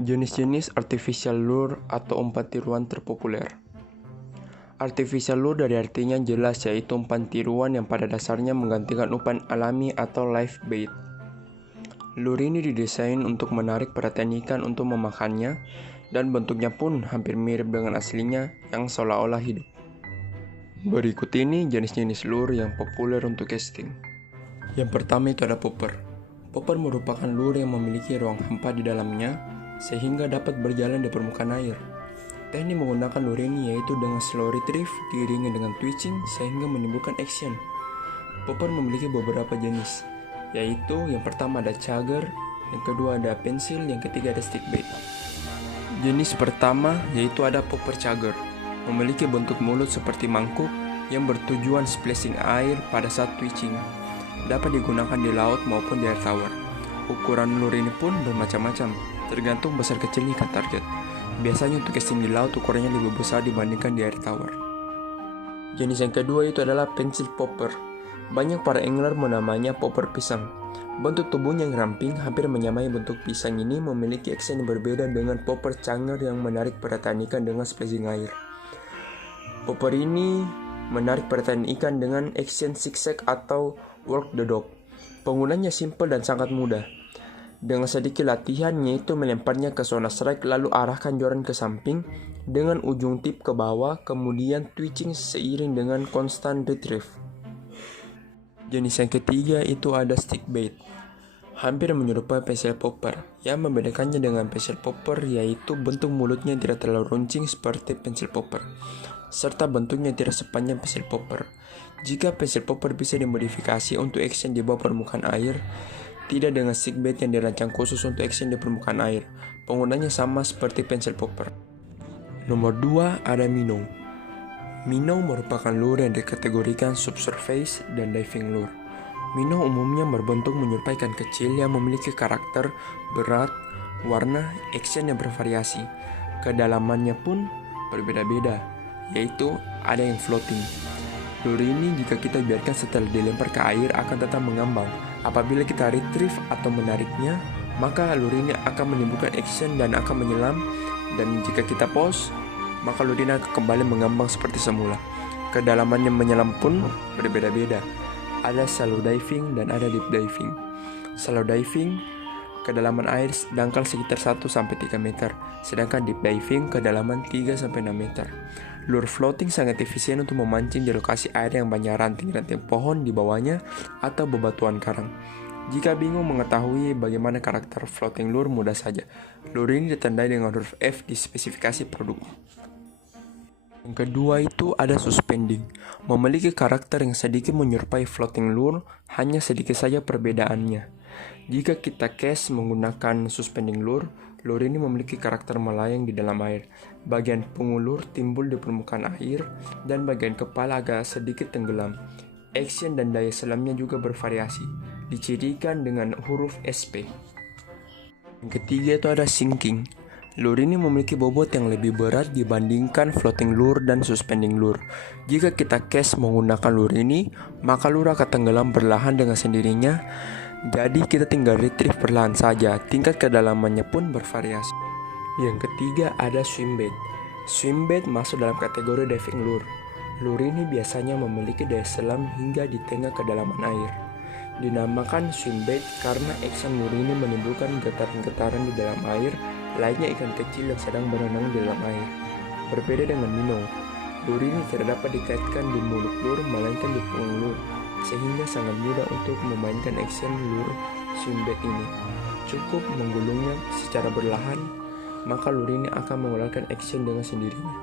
Jenis-jenis artificial lure atau umpan tiruan terpopuler. Artificial lure dari artinya jelas, yaitu umpan tiruan yang pada dasarnya menggantikan umpan alami atau live bait. Lure ini didesain untuk menarik perhatian ikan untuk memakannya, dan bentuknya pun hampir mirip dengan aslinya yang seolah-olah hidup. Berikut ini jenis-jenis lure yang populer untuk casting. Yang pertama itu ada popper. Popper merupakan lure yang memiliki ruang hampa di dalamnya, sehingga dapat berjalan di permukaan air. Teknik menggunakan lure ini yaitu dengan slow retrieve diiringi dengan twitching sehingga menimbulkan action. Popper memiliki beberapa jenis, yaitu yang pertama ada chugger, yang kedua ada pensil, yang ketiga ada stickbait. Jenis pertama yaitu ada popper chugger, memiliki bentuk mulut seperti mangkuk yang bertujuan splashing air pada saat twitching. Dapat digunakan di laut maupun di air tawar. Ukuran lure ini pun bermacam-macam, tergantung besar kecilnya ikan target. Biasanya untuk casting di laut ukurannya lebih besar dibandingkan di air tawar. Jenis yang kedua itu adalah pencil popper. Banyak para angler menamanya popper pisang. Bentuk tubuhnya yang ramping hampir menyamai bentuk pisang ini memiliki action yang berbeda dengan popper chugger yang menarik perhatian ikan dengan splashing air. Popper ini menarik perhatian ikan dengan action zigzag atau work the dog. Penggunanya simpel dan sangat mudah. Dengan sedikit latihan, yaitu melemparnya ke zona strike lalu arahkan joran ke samping dengan ujung tip ke bawah, kemudian twitching seiring dengan constant retrieve. Jenis yang ketiga itu ada stickbait. Hampir menyerupai pensil popper. Yang membedakannya dengan pensil popper yaitu bentuk mulutnya tidak terlalu runcing seperti pensil popper, serta bentuknya tidak sepanjang pensil popper. Jika pensil popper bisa dimodifikasi untuk action di bawah permukaan air, tidak dengan stickbait yang dirancang khusus untuk action di permukaan air. Penggunanya sama seperti pensil popper. Nomor 2 ada minnow. Minnow merupakan lure yang dikategorikan subsurface dan diving lure. Minnow umumnya berbentuk menyerupai ikan kecil yang memiliki karakter berat, warna, action yang bervariasi. Kedalamannya pun berbeda-beda, yaitu ada yang floating. Lure ini jika kita biarkan setelah dilempar ke air akan tetap mengambang. Apabila kita retrieve atau menariknya, maka lure ini akan menimbulkan action dan akan menyelam. Dan jika kita pause, maka lure ini akan kembali mengambang seperti semula. Kedalamannya menyelam pun berbeda-beda. Ada shallow diving dan ada deep diving. Shallow diving, kedalaman air dangkal sekitar 1-3 meter, sedangkan deep diving kedalaman 3-6 meter. Lure floating sangat efisien untuk memancing di lokasi air yang banyak ranting-ranting pohon di bawahnya atau bebatuan karang. Jika bingung mengetahui bagaimana karakter floating lure, mudah saja. Lure ini ditandai dengan huruf F di spesifikasi produk. Yang kedua itu ada suspending. Memiliki karakter yang sedikit menyerupai floating lure, hanya sedikit saja perbedaannya. Jika kita cast menggunakan suspending lure, lure ini memiliki karakter melayang di dalam air. Bagian punggung lure timbul di permukaan air dan bagian kepala agak sedikit tenggelam. Action dan daya selamnya juga bervariasi, dicirikan dengan huruf SP. Yang ketiga itu ada sinking. Lure ini memiliki bobot yang lebih berat dibandingkan floating lure dan suspending lure. Jika kita cast menggunakan lure ini, maka lure akan tenggelam perlahan dengan sendirinya. Jadi kita tinggal retrieve perlahan saja, tingkat kedalamannya pun bervariasi. Yang ketiga ada swimbait. Swimbait masuk dalam kategori diving lure. Lure ini biasanya memiliki daya selam hingga di tengah kedalaman air. Dinamakan swimbait karena action lure ini menimbulkan getaran-getaran di dalam air, layaknya ikan kecil yang sedang berenang di dalam air. Berbeda dengan minnow, lure ini tidak dapat dikaitkan di mulut lure melainkan di punggung lure, sehingga sangat mudah untuk memainkan action lure swimbait ini. Cukup menggulungnya secara perlahan, maka lure ini akan mengeluarkan action dengan sendirinya.